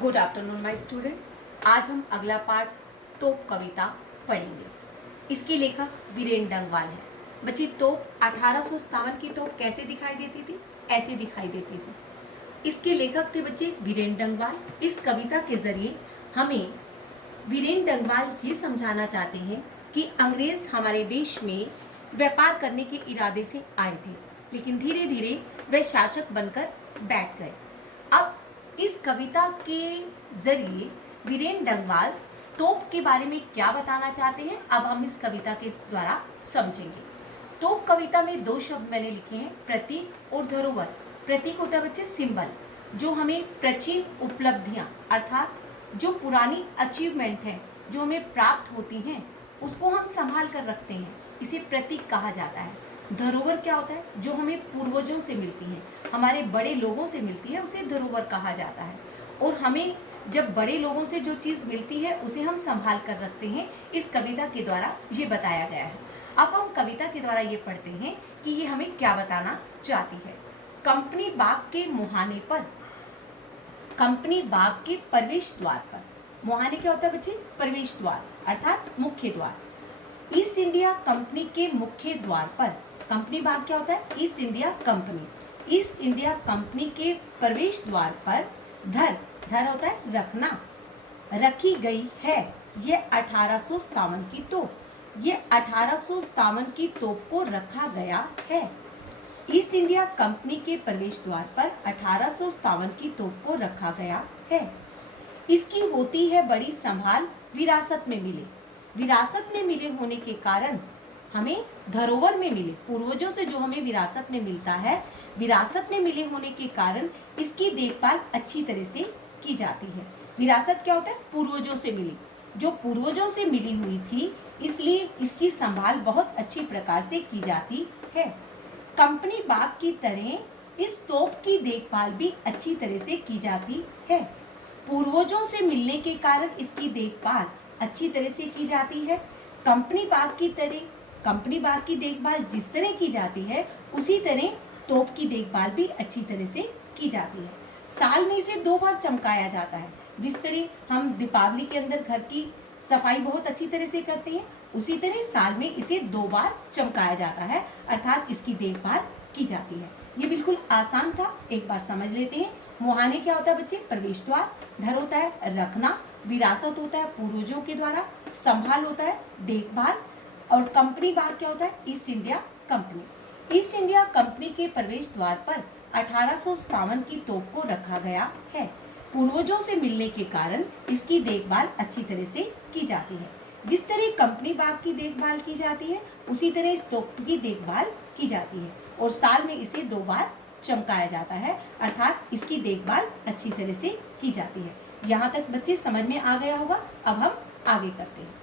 Good afternoon my student. आज हम अगला पाठ तोप कविता पढ़ेंगे। इसके लेखक वीरेन डंगवाल है। बच्चे, तोप 1857 की तोप कैसे दिखाई देती थी? ऐसे दिखाई देती थी। इसके लेखक थे बच्चे वीरेन डंगवाल। इस कविता के जरिए हमें वीरेन डंगवाल ये समझाना चाहते हैं कि अंग्रेज हमारे देश में व्यापार करने के इरादे से आए थे, लेकिन धीरे धीरे वे शासक बनकर बैठ गए। अब इस कविता के जरिए वीरेन डंगवाल तोप के बारे में क्या बताना चाहते हैं, अब हम इस कविता के द्वारा समझेंगे। तोप कविता में दो शब्द मैंने लिखे हैं, प्रतीक और धरोहर। प्रतीक होता है बच्चे सिंबल, जो हमें प्राचीन उपलब्धियां अर्थात जो पुरानी अचीवमेंट हैं, जो हमें प्राप्त होती हैं, उसको हम संभाल कर रखते हैं, इसे प्रतीक कहा जाता है। धरोहर क्या होता है? जो हमें पूर्वजों से मिलती है, हमारे बड़े लोगों से मिलती है, उसे धरोहर कहा जाता है। और हमें जब बड़े लोगों से जो चीज़ मिलती है उसे हम संभाल कर रखते हैं। इस कविता के द्वारा ये बताया गया है। अब हम कविता के द्वारा ये पढ़ते हैं कि ये हमें क्या बताना चाहती है। कंपनी बाग के मुहाने पर, कंपनी बाग के प्रवेश द्वार पर, मुहाने क्या होता है बच्चे? प्रवेश द्वार अर्थात मुख्य द्वार। ईस्ट इंडिया कंपनी के मुख्य द्वार पर, कंपनी बाग क्या होता है? East India company. East India company के प्रवेश द्वार पर धर, धर होता है रखना, रखी गई है ये 1857 की तोप। ये 1857 की तोप को रखा गया है। ईस्ट इंडिया कंपनी के प्रवेश द्वार पर 1857 की तोप को रखा गया है। इसकी होती है बड़ी संभाल, विरासत में मिले। विरासत में मिले होने के कारण हमें धरोहर में मिले, पूर्वजों से जो हमें विरासत में मिलता है, विरासत में मिले होने के कारण इसकी देखभाल अच्छी तरह से की जाती है। विरासत क्या होता है? पूर्वजों से मिली, जो पूर्वजों से मिली हुई थी, इसलिए इसकी संभाल बहुत अच्छी प्रकार से की जाती है। कंपनी बाग की तरह इस तोप की देखभाल भी अच्छी तरह से की जाती है। पूर्वजों से मिलने के कारण इसकी देखभाल अच्छी तरह से की जाती है। कंपनी बाग की तरह, कंपनी बाग की देखभाल जिस तरह की जाती है, उसी तरह तोप की देखभाल भी अच्छी तरह से की जाती है। साल में इसे 2 बार चमकाया जाता है। जिस तरह हम दीपावली के अंदर घर की सफाई बहुत अच्छी तरह से करते हैं, उसी तरह साल में इसे 2 बार चमकाया जाता है, अर्थात इसकी देखभाल की जाती है। ये बिल्कुल आसान था, एक बार समझ लेते हैं। मुहाने क्या होता है बच्चे? प्रवेश द्वार। धर होता है रखना, विरासत होता है पूर्वजों के द्वारा, संभाल होता है देखभाल, और कंपनी बाग क्या होता है? East India company. East India company के प्रवेश द्वार पर 1857 की तोप को रखा गया है। पूर्वजों से मिलने के कारण इसकी देखभाल अच्छी तरह से की जाती है। जिस तरह कंपनी बाग की देखभाल की जाती है, उसी तरह इस तोप की देखभाल की जाती है, और साल में इसे 2 बार चमकाया जाता है, अर्थात इसकी देखभाल अच्छी तरह से की जाती है। यहाँ तक बच्चे समझ में आ गया होगा। अब हम आगे करते हैं।